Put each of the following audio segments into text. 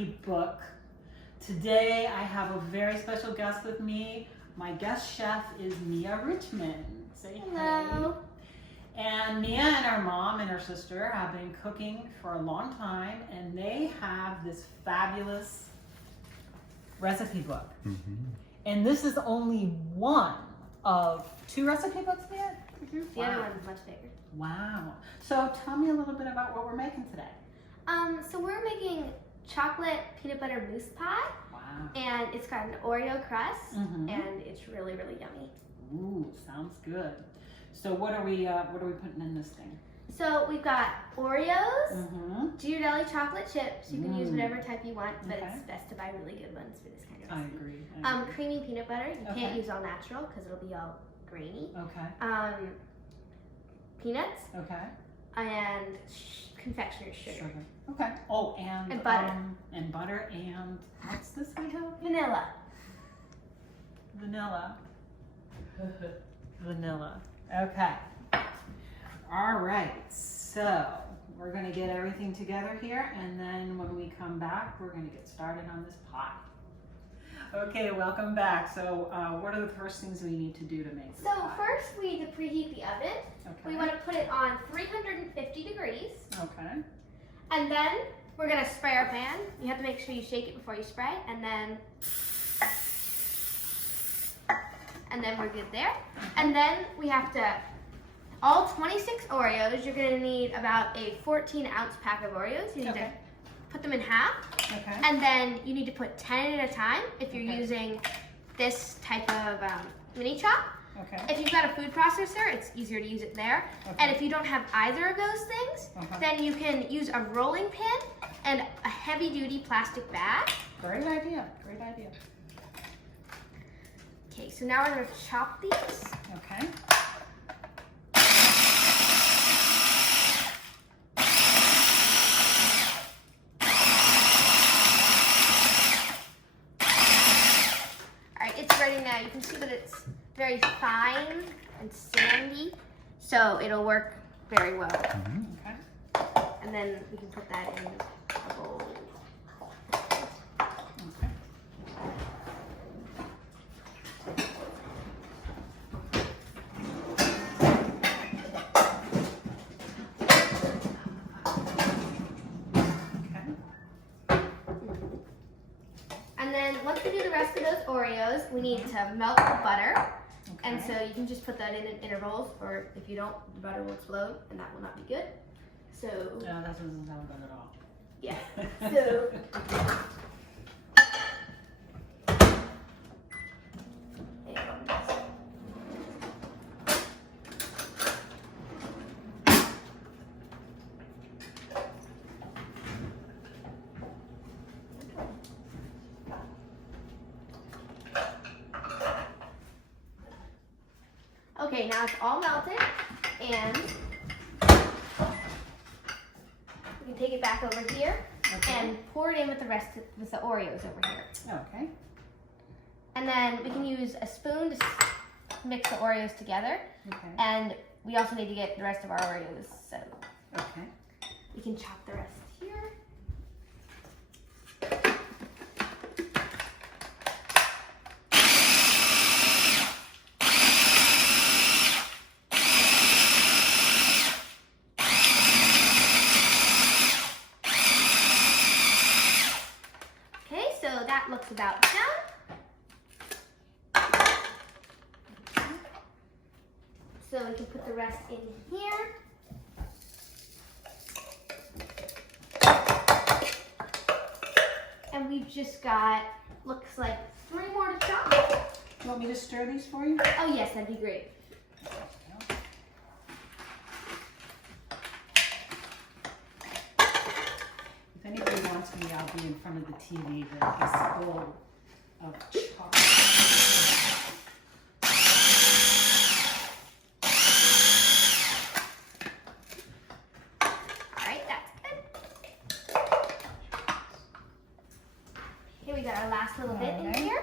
recipe book. Today I have a very special guest with me. My guest chef is Mia Richmond. Say hello. Hey. And Mia and her mom and her sister have been cooking for a long time, and they have this fabulous recipe book. Mm-hmm. And this is only one of 2 recipe books, Mia? The Wow. other one's much bigger. Wow. So tell me a little bit about what we're making today. So we're making chocolate peanut butter mousse pie, Wow. and it's got an Oreo crust, Mhm. and it's really, really yummy. Ooh, sounds good. So what are we putting in this thing? So we've got Oreos, Mm-hmm. Ghirardelli chocolate chips. You can use Mm. whatever type you want, but Okay. it's best to buy really good ones for this kind of I recipe. agree. Creamy peanut butter. You Okay. can't use all natural because it'll be all grainy. Okay. Peanuts Okay. and confectioner's sugar. Okay. Oh, and butter. And butter and what's this we have? Vanilla. Vanilla. Vanilla. Okay. All right. So we're gonna get everything together here, and then when we come back, we're gonna get started on this pie. Okay, welcome back. So what are the first things we need to do to make this So pie? first we need to preheat the oven. Okay. We want to put it on 350 degrees. Okay. And then we're going to spray our pan. You have to make sure you shake it before you spray. And then we're good there. And then we have to, all 26 Oreos, you're going to need about a 14-ounce pack of Oreos. You need to put them in half. Okay. And then you need to put 10 at a time if you're Okay. using this type of mini chop. Okay. If you've got a food processor, it's easier to use it there. Okay. And if you don't have either of those things, then you can use a rolling pin and a heavy-duty plastic bag. Great idea. Great idea. Okay, so now we're going to chop these. Okay. All right, it's ready now. You can see that it's very fine and sandy, so it'll work very well. Mm-hmm. Okay. And then we can put that in a bowl. Okay. Okay. And then once we do the rest of those Oreos, we need to melt the butter. Okay. And so you can just put that in intervals, or if you don't, the butter will explode, and that will not be good. So, No, that doesn't sound good at all. yeah. So, okay, now it's all melted, and we can take it back over here Okay. and pour it in with the rest of with the Oreos over here. Okay. And then we can use a spoon to mix the Oreos together. Okay. And we also need to get the rest of our Oreos, so Okay. we can chop the rest here. Okay, so that looks about done. So we can put the rest in here. And we've just got, looks like 3 more to chop. You want me to stir these for you? Oh yes, that'd be great. If anybody wants me, I'll be in front of the TV with this bowl of chocolate. All right, that's good. Okay, we got our last little bit in Okay. here.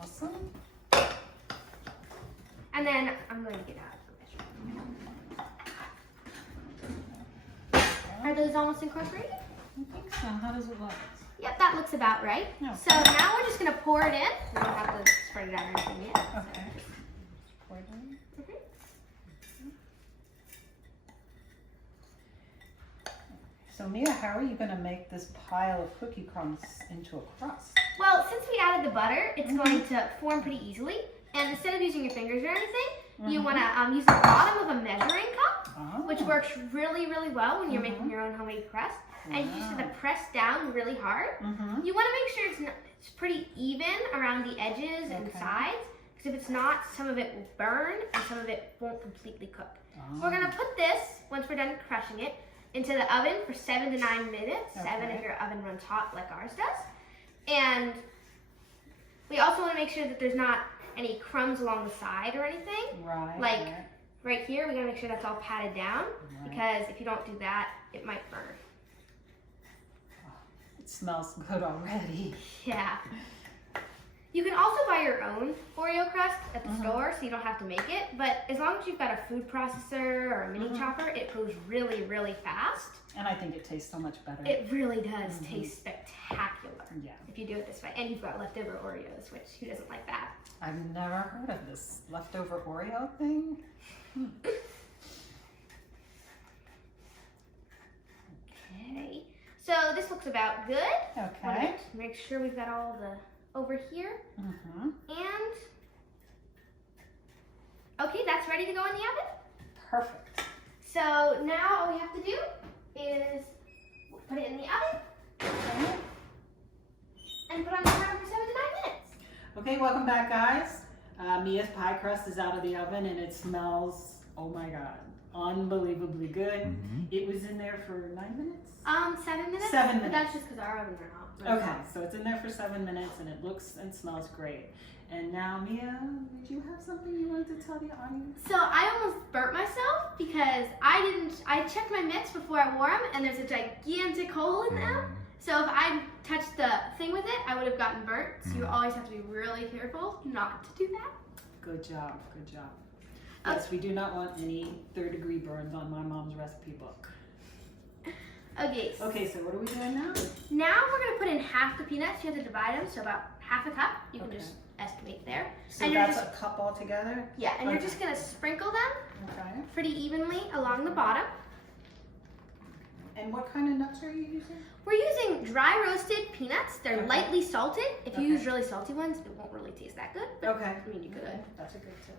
Awesome. And then I'm going to get out of the measure. Are those almost incorporated? I think so. How does it look? Yep, that looks about right. Okay. So now we're just gonna pour it in. We don't have to spread it out or anything yet. Okay. Pour it in. So Mia, how are you going to make this pile of cookie crumbs into a crust? Well, since we added the butter, it's going to form pretty easily. And instead of using your fingers or anything, you want to use the bottom of a measuring cup, which works really, really well when you're making your own homemade crust. And you just have to press down really hard. You want to make sure it's pretty even around the edges and sides. Because if it's not, some of it will burn and some of it won't completely cook. We're going to put this, once we're done crushing it, into the oven for 7 to 9 minutes. 7 if your oven runs hot like ours does. And we also want to make sure that there's not any crumbs along the side or anything. Like right here, we got to make sure that's all patted down because if you don't do that, it might burn. It smells good already. Yeah. You can also buy your own Oreo crust at the store, so you don't have to make it. But as long as you've got a food processor or a mini chopper, it goes really, really fast. And I think it tastes so much better. It really does taste spectacular. Yeah. If you do it this way. And you've got leftover Oreos, which who doesn't like that? I've never heard of this leftover Oreo thing. Okay. So this looks about good. Okay. Make sure we've got all the over here. And okay, that's ready to go in the oven. Perfect. So now all we have to do is put it in the oven and put on the timer for 7 to 9 minutes. Okay, welcome back, guys. Mia's pie crust is out of the oven and it smells, oh my God, unbelievably good. It was in there for 9 minutes? 7 minutes. 7 minutes. But that's just because our ovens are hot. Okay, so it's in there for 7 minutes and it looks and smells great. And now, Mia, did you have something you wanted to tell the audience? So I almost burnt myself because I checked my mitts before I wore them and there's a gigantic hole in them. So if I touched the thing with it, I would have gotten burnt. So you always have to be really careful not to do that. Good job, good job. Yes, we do not want any 3rd-degree burns on my mom's recipe book. Okay. Okay, so what are we doing now? Now we're going to put in half the peanuts. You have to divide them, so about half a cup. You can just estimate there. So that's a cup altogether? Yeah, and you're just going to sprinkle them pretty evenly along the bottom. And what kind of nuts are you using? We're using dry roasted peanuts. They're lightly salted. If you use really salty ones, it won't really taste that good. But I mean, you could. That's a good tip.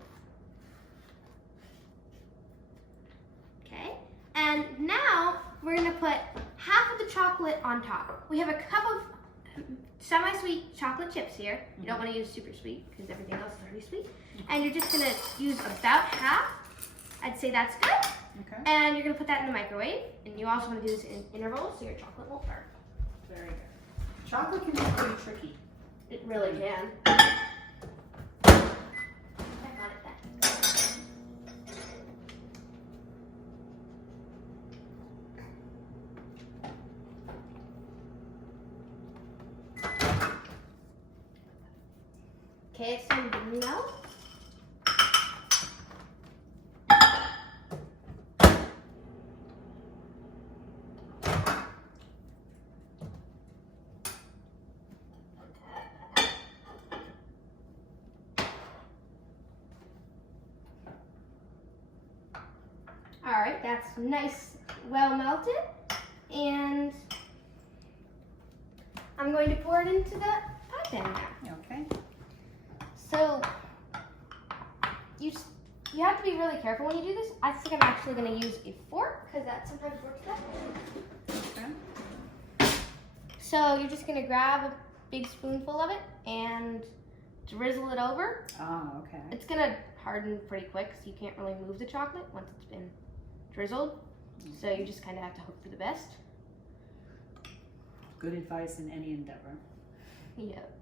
Okay, and now we're gonna put half of the chocolate on top. We have a cup of semi-sweet chocolate chips here. You don't want to use super sweet because everything else is already sweet. And you're just gonna use about half. I'd say that's good. Okay. And you're gonna put that in the microwave. And you also want to do this in intervals so your chocolate won't burn. Very good. Chocolate can be pretty tricky. It really can. Check on it then. Okay, it's time to melt. All right, that's nice, well melted. And I'm going to pour it into the pie pan now. Okay. So you have to be really careful when you do this. I think I'm actually going to use a fork because that sometimes works better. Okay. So you're just going to grab a big spoonful of it and drizzle it over. Oh, okay. It's going to harden pretty quick, so you can't really move the chocolate once it's been drizzled. So you just kind of have to hope for the best. Good advice in any endeavor. Yep.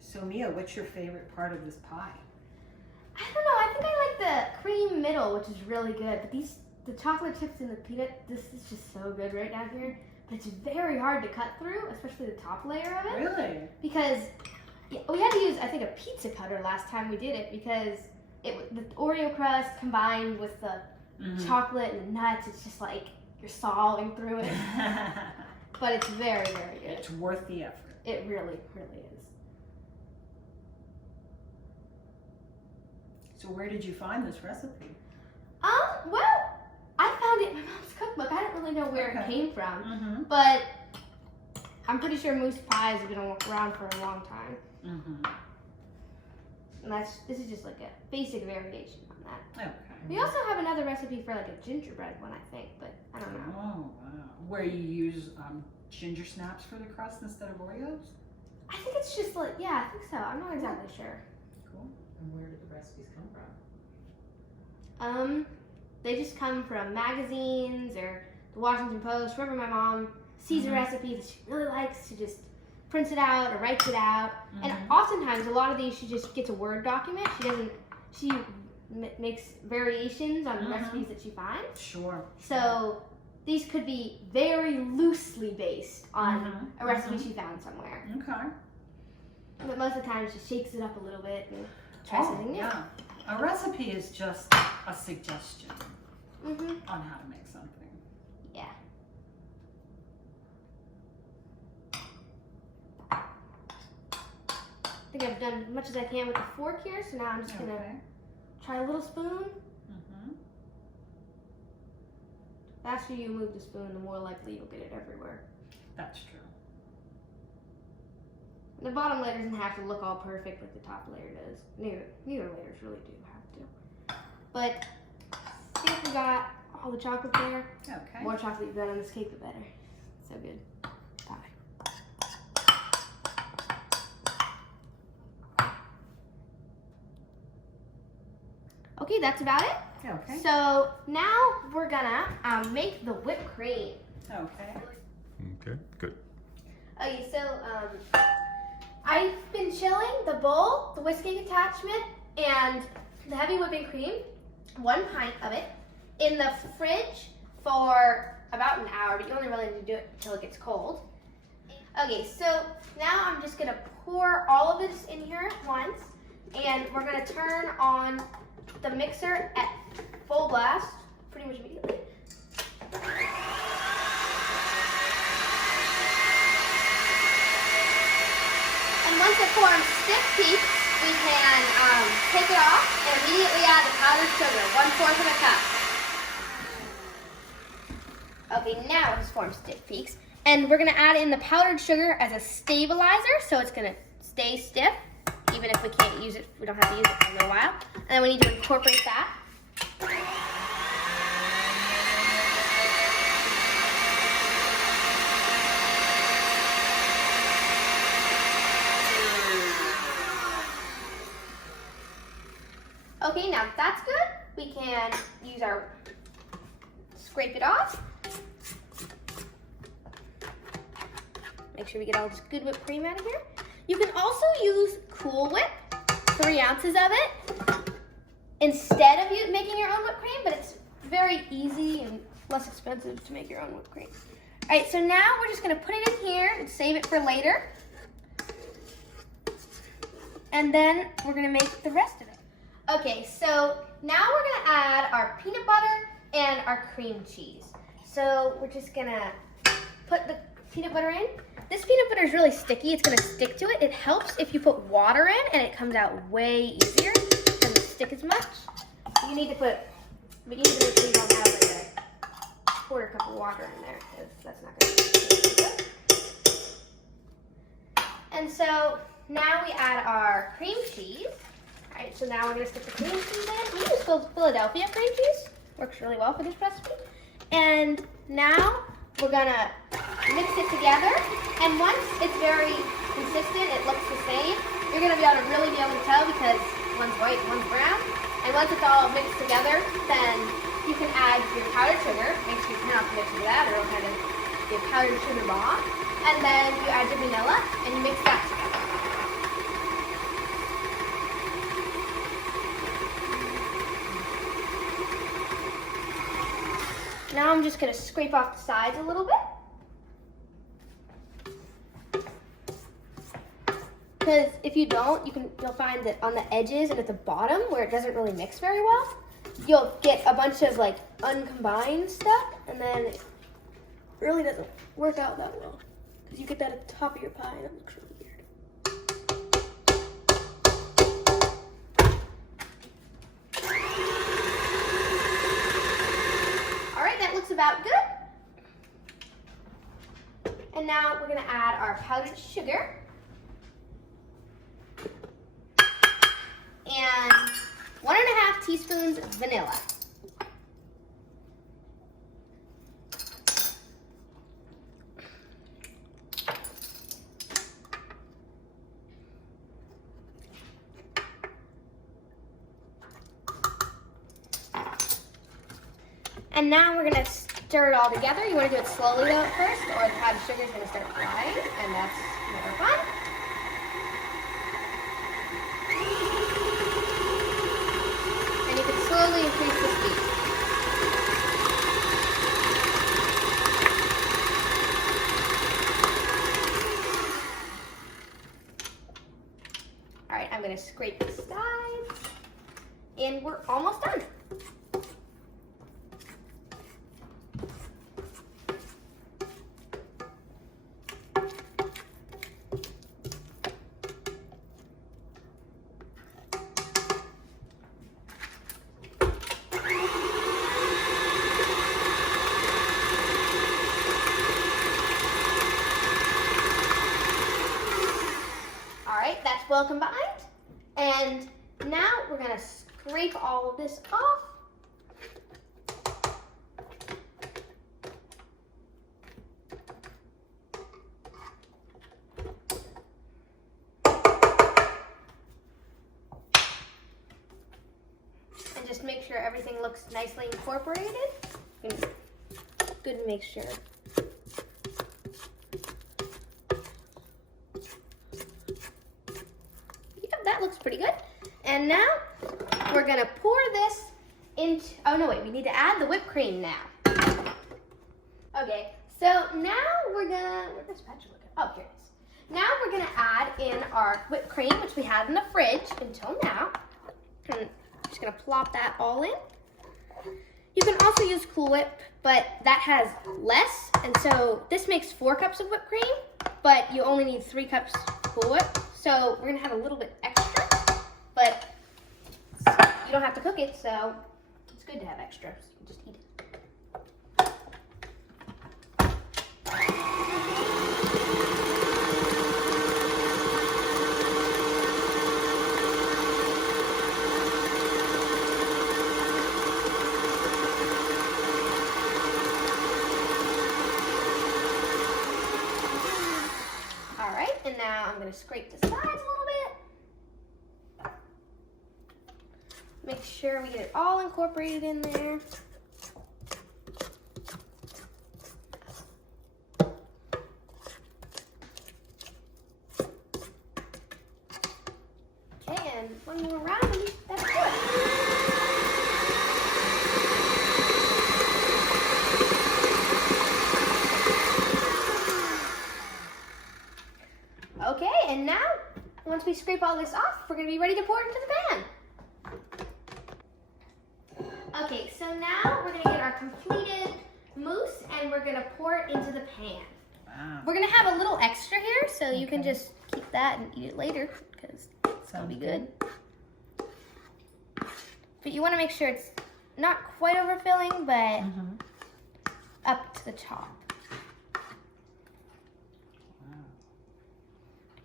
So Mia, what's your favorite part of this pie? I don't know. I think I like the cream middle, which is really good. But the chocolate chips and the peanut, this is just so good right down here. But it's very hard to cut through, especially the top layer of it. Really? Because Yeah, we had to use, I think, a pizza cutter last time we did it because the Oreo crust combined with the chocolate and the nuts, it's just like you're sawing through it. But it's very, very good. It's worth the effort. It really, really is. So where did you find this recipe? Well, I found it in my mom's cookbook. I don't really know where it came from, but I'm pretty sure mousse pies have been around for a long time. And this is just like a basic variation on that. Okay. We also have another recipe for like a gingerbread one, I think, but I don't know. Oh, wow. Where you use ginger snaps for the crust instead of Oreos? I think it's just like, yeah, I think so. I'm not exactly sure. Cool. And where did the recipes come from? They just come from magazines or the Washington Post, wherever my mom sees a recipe that she really likes, she just prints it out or writes it out. And oftentimes, a lot of these, she just gets a Word document. She makes variations on the recipes that she finds. Sure. So these could be very loosely based on a recipe she found somewhere. Okay. But most of the time, she shakes it up a little bit and tries something new. Yeah. A recipe is just a suggestion on how to make something. Yeah. I think I've done as much as I can with the fork here, so now I'm just gonna try a little spoon. The faster you move the spoon, the more likely you'll get it everywhere. That's true. And the bottom layer doesn't have to look all perfect like the top layer does. Neither layers really do have to. But see if we got all the chocolate there. Okay. The more chocolate you've got on this cake, the better. So good. Bye. Okay, that's about it. Okay. So now we're gonna make the whipped cream. Okay. Okay, good. Okay, so I've been chilling the bowl, the whisking attachment, and the heavy whipping cream, 1 pint of it, in the fridge for about an hour, but you only really need to do it until it gets cold. Okay, so now I'm just gonna pour all of this in here at once, and we're gonna turn on the mixer at full blast pretty much immediately. And once it forms stiff peaks, we can take it off and immediately add the powdered sugar, 1/4 of a cup. Okay, now it has formed stiff peaks. And we're gonna add in the powdered sugar as a stabilizer, so it's gonna stay stiff, even if we can't use it, we don't have to use it for a little while. And then we need to incorporate that. Okay, now that's good. We can use our, scrape it off. Make sure we get all this good whipped cream out of here. You can also use Cool Whip, 3 ounces of it, instead of you making your own whipped cream, but it's very easy and less expensive to make your own whipped cream. All right, so now we're just gonna put it in here and save it for later. And then we're gonna make the rest of it. Okay, so now we're gonna add our peanut butter and our cream cheese. So we're just gonna put the peanut butter in. This peanut butter is really sticky. It's gonna stick to it. It helps if you put water in and it comes out way easier. It doesn't stick as much. You need to put, but you need to make sure you don't have like a 1/4 cup of water in there because that's not gonna be good. And so now we add our cream cheese. All right, so now we're gonna stick the cream cheese in. We use Philadelphia cream cheese. Works really well for this recipe. And now we're gonna mix it together. And once it's very consistent, it looks the same, you're gonna really be able to tell because one's white and one's brown. And once it's all mixed together, then you can add your powdered sugar. Make sure you turn off the mixer for that or it'll kind of be a powdered sugar bomb. And then you add your vanilla and you mix that together. Now I'm just gonna scrape off the sides a little bit. Because if you don't, you'll find that on the edges and at the bottom where it doesn't really mix very well, you'll get a bunch of like uncombined stuff, and then it really doesn't work out that well. Because you get that at the top of your pie and it looks really weird. All right, that looks about good. And now we're gonna add our powdered sugar. And 1.5 teaspoons vanilla. And now we're gonna stir it all together. You wanna do it slowly though at first, or the powdered sugar is gonna start frying, and that's never fun. And you can slowly increase the speed. All right, I'm gonna scrape the sides, and we're almost done. That's well combined. And now we're gonna scrape all of this off. And just make sure everything looks nicely incorporated. And good to make sure. That looks pretty good. And now we're gonna pour this into, oh no wait, we need to add the whipped cream now. Okay, so now we're gonna, where'd the spatula go? Oh, here it is. Now we're gonna add in our whipped cream, which we had in the fridge until now. And I'm just gonna plop that all in. You can also use Cool Whip, but that has less, and so this makes 4 cups of whipped cream, but you only need 3 cups Cool Whip. So we're gonna have a little bit extra, but you don't have to cook it, so it's good to have extra. So you can just eat it. All right, and now I'm gonna scrape the sides a little bit. Make sure we get it all incorporated in there. Okay, and one more round and that's good. Okay, and now, once we scrape all this off, we're gonna be ready to pour it into the pan. Okay, so now we're gonna get our completed mousse and we're gonna pour it into the pan. Wow. We're gonna have a little extra here, so you can just keep that and eat it later, because it's gonna be good. But you wanna make sure it's not quite overfilling, but up to the top.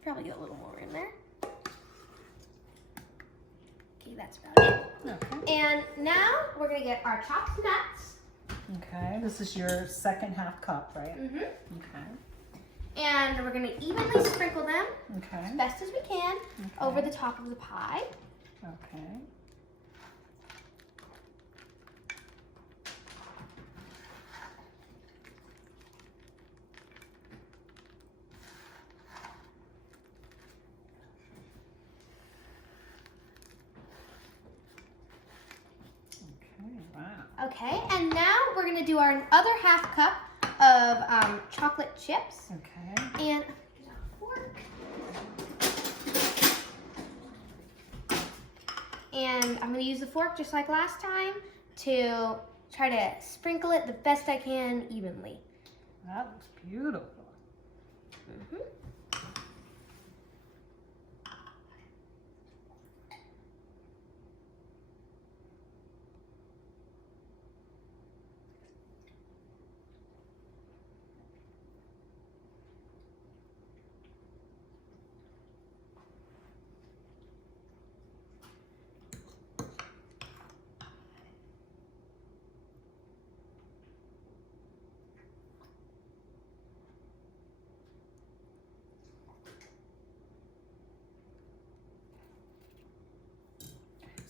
Probably get a little more in there. Okay, that's about it. Okay. And now we're gonna get our chopped nuts. Okay, this is your second half cup, right? Okay. And we're gonna evenly sprinkle them Okay. as best as we can over the top of the pie. Okay. Wow. Okay, and now we're gonna do our other half cup of chocolate chips. Okay. And here's our fork. and I'm gonna use the fork just like last time to try to sprinkle it the best I can evenly. That looks beautiful. Mhm.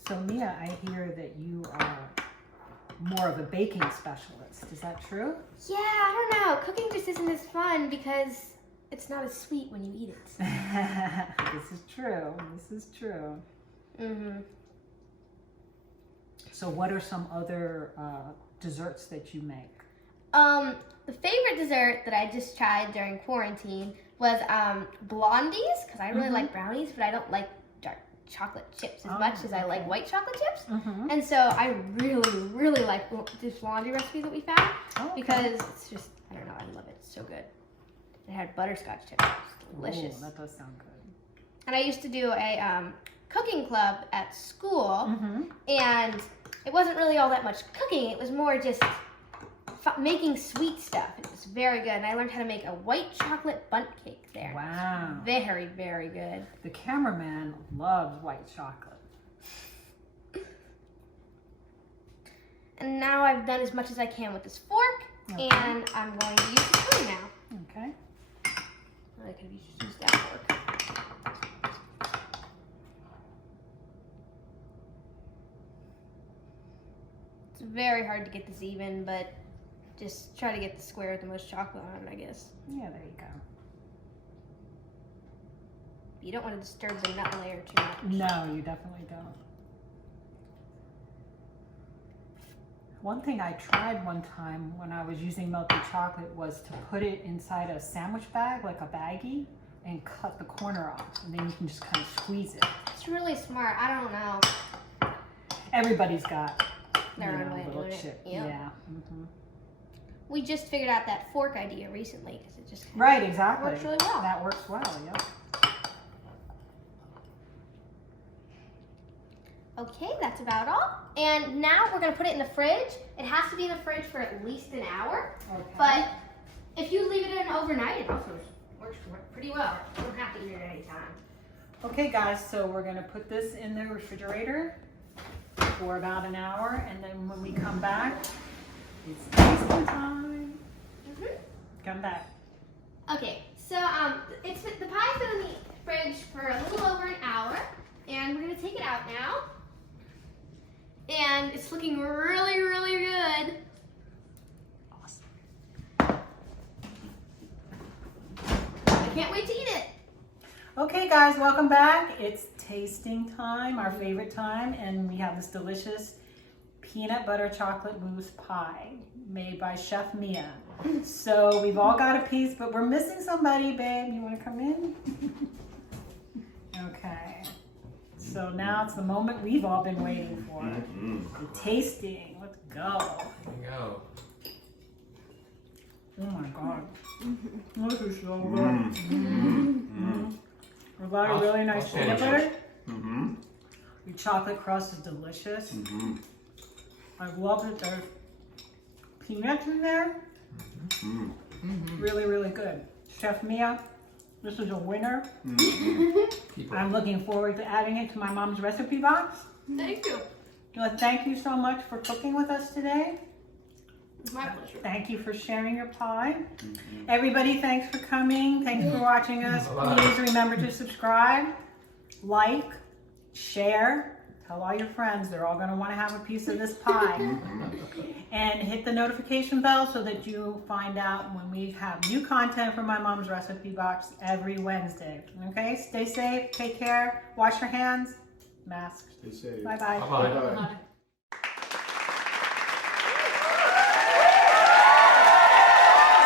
So Mia, I hear that you are more of a baking specialist. Is that true? Yeah, I don't know. Cooking just isn't as fun because it's not as sweet when you eat it. This is true. This is true. Mhm. So what are some other desserts that you make? The favorite dessert that I just tried during quarantine was blondies, because I really like brownies, but I don't like dark chocolate chips as much as I like white chocolate chips. And so I really like this blondie recipe that we found because it's just, I don't know, I love it. It's so good. It had butterscotch chips. It's delicious. Ooh, that does sound good. And I used to do a cooking club at school, and it wasn't really all that much cooking. It was more just making sweet stuff. It was very good. And I learned how to make a white chocolate bundt cake there. Wow. Very, very good. The cameraman loves white chocolate. And now I've done as much as I can with this fork, and I'm going to use the spoon now. Okay. I could have used that fork. It's very hard to get this even, but just try to get the square with the most chocolate on it, I guess. Yeah, there you go. You don't want to disturb the nut layer too much. No, you definitely don't. One thing I tried one time when I was using melted chocolate was to put it inside a sandwich bag, like a baggie, and cut the corner off. And then you can just kind of squeeze it. It's really smart. I don't know. Everybody's got Their own way of little doing it. chip. Yep. Yeah. We just figured out that fork idea recently because it just kind Right, exactly. works really well. That works well, yep. Okay, that's about all. And now we're gonna put it in the fridge. It has to be in the fridge for at least an hour. Okay. But if you leave it in overnight, it also works pretty well. You don't have to eat it at any time. Okay guys, so we're gonna put this in the refrigerator for about an hour, and then when we come back, it's tasting time. Come back. Okay, so the pie's been in the fridge for a little over an hour, and we're gonna take it out now. And it's looking really, really good. Awesome. I can't wait to eat it. Okay guys, welcome back. It's tasting time, our favorite time, and we have this delicious peanut butter chocolate mousse pie made by Chef Mia. So we've all got a piece, but we're missing somebody, babe. You want to come in? Okay. So now it's the moment we've all been waiting for. The tasting. Let's go. There you go. Oh my God. This is so good. A lot of really nice peanut butter. Your chocolate crust is delicious. I love that there's peanuts in there. Really, really good. Chef Mia, this is a winner. I'm looking forward to adding it to my mom's recipe box. Thank you. Thank you so much for cooking with us today. It's my pleasure. Thank you for sharing your pie. Everybody, thanks for coming. Thanks for watching us. Please remember to subscribe, like, share. Tell all your friends. They're all going to want to have a piece of this pie. And hit the notification bell so that you find out when we have new content from my mom's recipe box every Wednesday. Okay? Stay safe. Take care. Wash your hands. Mask. Stay safe. Bye-bye. Bye-bye. Bye-bye.